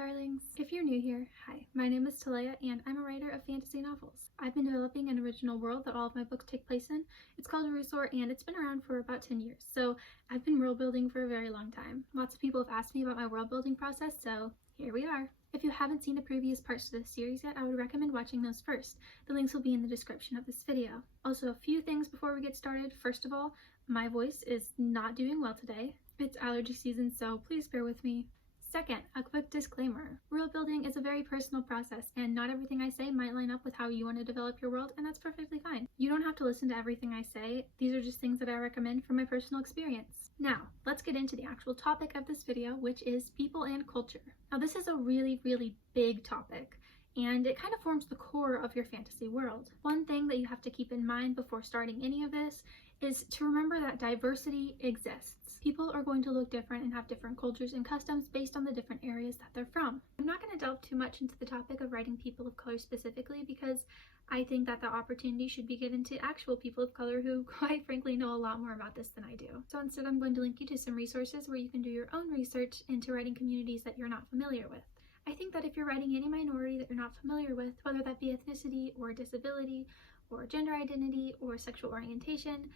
darlings! If you're new here, hi. My name is Talea and I'm a writer of fantasy novels. I've been developing an original world that all of my books take place in. It's called Arusor and it's been around for about 10 years, so I've been world building for a very long time. Lots of people have asked me about my world building process, so here we are. If you haven't seen the previous parts to this series yet, I would recommend watching those first. The links will be in the description of this video. Also, a few things before we get started. First of all, my voice is not doing well today. It's allergy season, so please bear with me. Second, a quick disclaimer. World building is a very personal process, and not everything I say might line up with how you want to develop your world, and that's perfectly fine. You don't have to listen to everything I say. These are just things that I recommend from my personal experience. Now, let's get into the actual topic of this video, which is people and culture. Now, this is a really big topic, and it kind of forms the core of your fantasy world. One thing that you have to keep in mind before starting any of this is to remember that diversity exists. People are going to look different and have different cultures and customs based on the different areas that they're from. I'm not going to delve too much into the topic of writing people of color specifically because I think that the opportunity should be given to actual people of color who, quite frankly, know a lot more about this than I do. So instead, I'm going to link you to some resources where you can do your own research into writing communities that you're not familiar with. I think that if you're writing any minority that you're not familiar with, whether that be ethnicity or disability or gender identity or sexual orientation,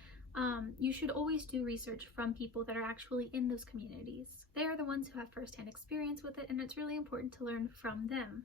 you should always do research from people that are actually in those communities. They are the ones who have firsthand experience with it, and it's really important to learn from them.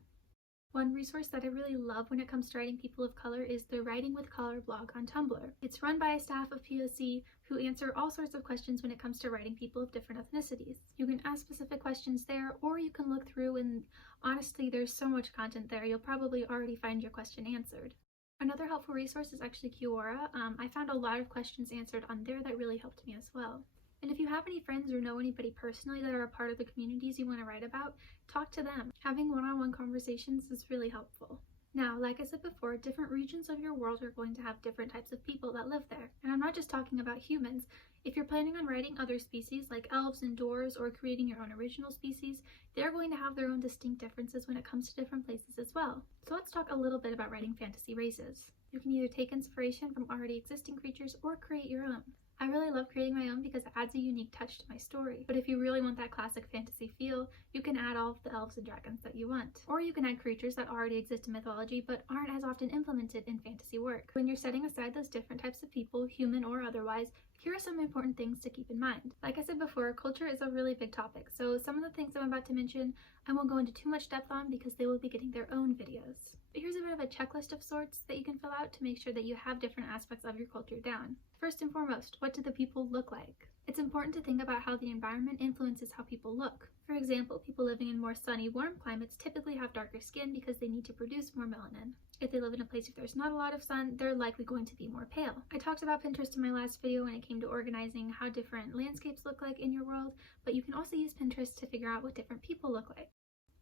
One resource that I really love when it comes to writing people of color is the Writing with Color blog on Tumblr. It's run by a staff of POC who answer all sorts of questions when it comes to writing people of different ethnicities. You can ask specific questions there, or you can look through, and honestly, there's so much content there, you'll probably already find your question answered. Another helpful resource is actually Quora. I found a lot of questions answered on there that really helped me as well. And if you have any friends or know anybody personally that are a part of the communities you want to write about, talk to them. Having one-on-one conversations is really helpful. Now, like I said before, different regions of your world are going to have different types of people that live there. And I'm not just talking about humans. If you're planning on writing other species like elves and dwarves or creating your own original species, they're going to have their own distinct differences when it comes to different places as well. So let's talk a little bit about writing fantasy races. You can either take inspiration from already existing creatures or create your own. I really love creating my own because it adds a unique touch to my story. But if you really want that classic fantasy feel, you can add all of the elves and dragons that you want. Or you can add creatures that already exist in mythology but aren't as often implemented in fantasy work. When you're setting aside those different types of people, human or otherwise, here are some important things to keep in mind. Like I said before, culture is a really big topic, so some of the things I'm about to mention I won't go into too much depth on because they will be getting their own videos. But here's a bit of a checklist of sorts that you can fill out to make sure that you have different aspects of your culture down. First and foremost, what do the people look like? It's important to think about how the environment influences how people look. For example, people living in more sunny, warm climates typically have darker skin because they need to produce more melanin. If they live in a place where there's not a lot of sun, they're likely going to be more pale. I talked about Pinterest in my last video when it came to organizing how different landscapes look like in your world, but you can also use Pinterest to figure out what different people look like.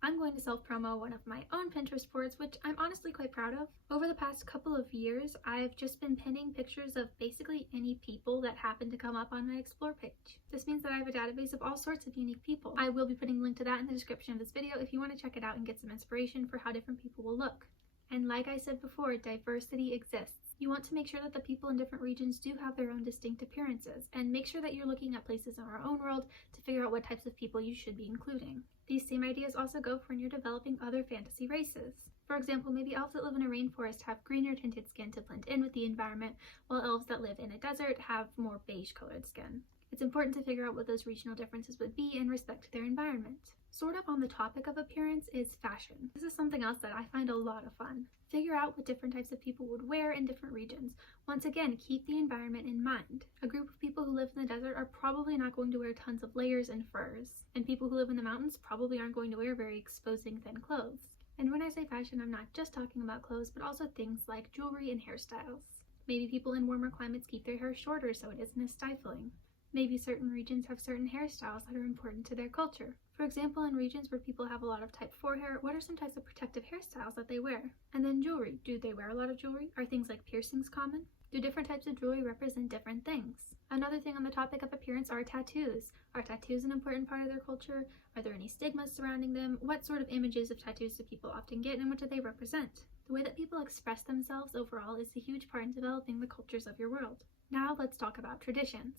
I'm going to self-promo one of my own Pinterest boards, which I'm honestly quite proud of. Over the past couple of years, I've just been pinning pictures of basically any people that happen to come up on my Explore page. This means that I have a database of all sorts of unique people. I will be putting a link to that in the description of this video if you want to check it out and get some inspiration for how different people will look. And like I said before, diversity exists. You want to make sure that the people in different regions do have their own distinct appearances, and make sure that you're looking at places in our own world to figure out what types of people you should be including. These same ideas also go for when you're developing other fantasy races. For example, maybe elves that live in a rainforest have greener tinted skin to blend in with the environment, while elves that live in a desert have more beige colored skin. It's important to figure out what those regional differences would be in respect to their environment. Sort of on the topic of appearance is fashion. This is something else that I find a lot of fun. Figure out what different types of people would wear in different regions. Once again, keep the environment in mind. A group of people who live in the desert are probably not going to wear tons of layers and furs, and people who live in the mountains probably aren't going to wear very exposing thin clothes. And when I say fashion, I'm not just talking about clothes, but also things like jewelry and hairstyles. Maybe people in warmer climates keep their hair shorter so it isn't as stifling. Maybe certain regions have certain hairstyles that are important to their culture. For example, in regions where people have a lot of type 4 hair, what are some types of protective hairstyles that they wear? And then jewelry. Do they wear a lot of jewelry? Are things like piercings common? Do different types of jewelry represent different things? Another thing on the topic of appearance are tattoos. Are tattoos an important part of their culture? Are there any stigmas surrounding them? What sort of images of tattoos do people often get, and what do they represent? The way that people express themselves overall is a huge part in developing the cultures of your world. Now let's talk about traditions.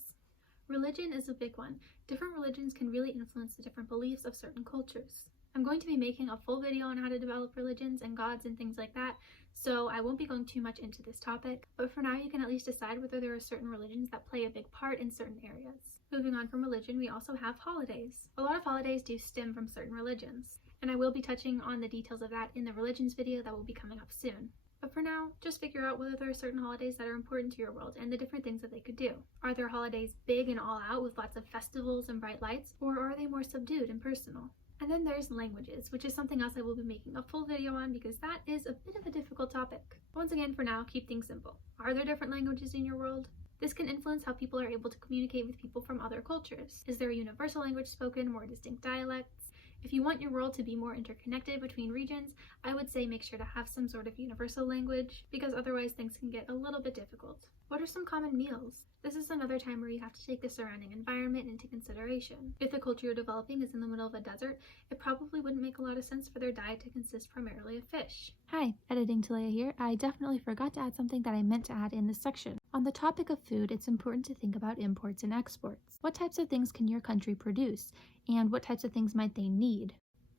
Religion is a big one. Different religions can really influence the different beliefs of certain cultures. I'm going to be making a full video on how to develop religions and gods and things like that, so I won't be going too much into this topic, but for now you can at least decide whether there are certain religions that play a big part in certain areas. Moving on from religion, we also have holidays. A lot of holidays do stem from certain religions, and I will be touching on the details of that in the religions video that will be coming up soon. But for now, just figure out whether there are certain holidays that are important to your world and the different things that they could do. Are their holidays big and all out with lots of festivals and bright lights, or are they more subdued and personal? And then there's languages, which is something else I will be making a full video on because that is a bit of a difficult topic. Once again, for now, keep things simple. Are there different languages in your world? This can influence how people are able to communicate with people from other cultures. Is there a universal language spoken, more distinct dialects? If you want your world to be more interconnected between regions, I would say make sure to have some sort of universal language, because otherwise things can get a little bit difficult. What are some common meals? This is another time where you have to take the surrounding environment into consideration. If the culture you're developing is in the middle of a desert, it probably wouldn't make a lot of sense for their diet to consist primarily of fish. Hi, Editing Talia here. I definitely forgot to add something that I meant to add in this section. On the topic of food, it's important to think about imports and exports. What types of things can your country produce, and what types of things might they need?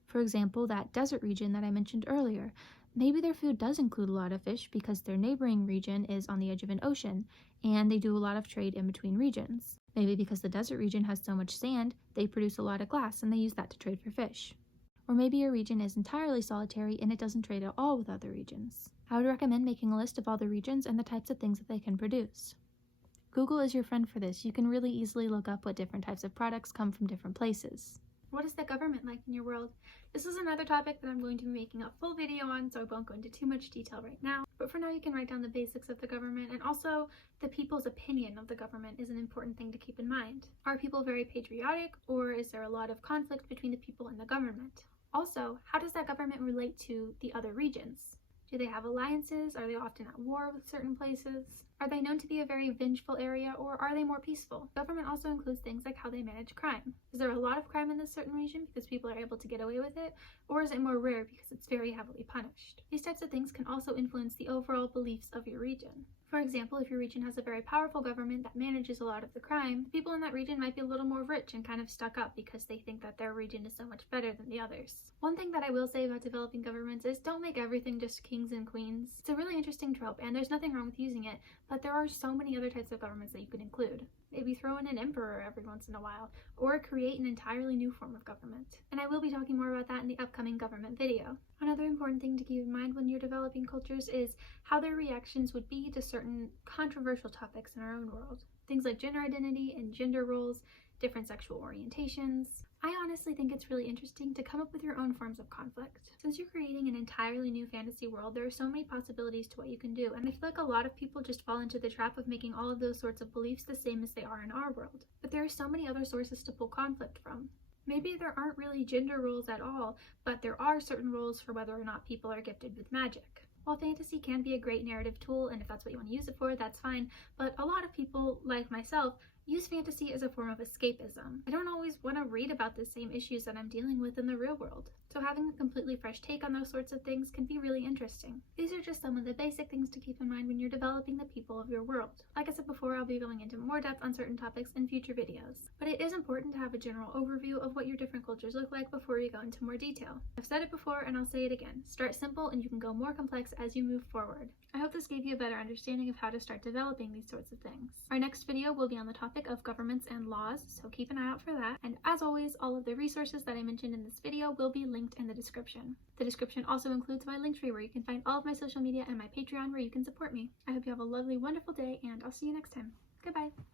For example, that desert region that I mentioned earlier. Maybe their food does include a lot of fish because their neighboring region is on the edge of an ocean, and they do a lot of trade in between regions. Maybe because the desert region has so much sand, they produce a lot of glass and they use that to trade for fish. Or maybe your region is entirely solitary and it doesn't trade at all with other regions. I would recommend making a list of all the regions and the types of things that they can produce. Google is your friend for this. You can really easily look up what different types of products come from different places. What is the government like in your world? This is another topic that I'm going to be making a full video on, so I won't go into too much detail right now. But for now, you can write down the basics of the government, and also the people's opinion of the government is an important thing to keep in mind. Are people very patriotic, or is there a lot of conflict between the people and the government? Also, how does that government relate to the other regions? Do they have alliances? Are they often at war with certain places? Are they known to be a very vengeful area, or are they more peaceful? Government also includes things like how they manage crime. Is there a lot of crime in this certain region because people are able to get away with it, or is it more rare because it's very heavily punished? These types of things can also influence the overall beliefs of your region. For example, if your region has a very powerful government that manages a lot of the crime, people in that region might be a little more rich and kind of stuck up because they think that their region is so much better than the others. One thing that I will say about developing governments is don't make everything just kings and queens. It's a really interesting trope and there's nothing wrong with using it, but there are so many other types of governments that you could include. Maybe throw in an emperor every once in a while, or create an entirely new form of government. And I will be talking more about that in the upcoming government video. Another important thing to keep in mind when you're developing cultures is how their reactions would be to certain controversial topics in our own world. Things like gender identity and gender roles, different sexual orientations. I honestly think it's really interesting to come up with your own forms of conflict. Since you're creating an entirely new fantasy world, there are so many possibilities to what you can do, and I feel like a lot of people just fall into the trap of making all of those sorts of beliefs the same as they are in our world. But there are so many other sources to pull conflict from. Maybe there aren't really gender roles at all, but there are certain roles for whether or not people are gifted with magic. While fantasy can be a great narrative tool, and if that's what you want to use it for, that's fine, but a lot of people, like myself, use fantasy as a form of escapism. I don't always want to read about the same issues that I'm dealing with in the real world, so having a completely fresh take on those sorts of things can be really interesting. These are just some of the basic things to keep in mind when you're developing the people of your world. Like I said before, I'll be going into more depth on certain topics in future videos, but it is important to have a general overview of what your different cultures look like before you go into more detail. I've said it before and I'll say it again. Start simple and you can go more complex as you move forward. I hope this gave you a better understanding of how to start developing these sorts of things. Our next video will be on the topic of governments and laws, so keep an eye out for that. And as always, all of the resources that I mentioned in this video will be linked in the description. The description also includes my Linktree where you can find all of my social media and my Patreon where you can support me. I hope you have a lovely, wonderful day, and I'll see you next time. Goodbye!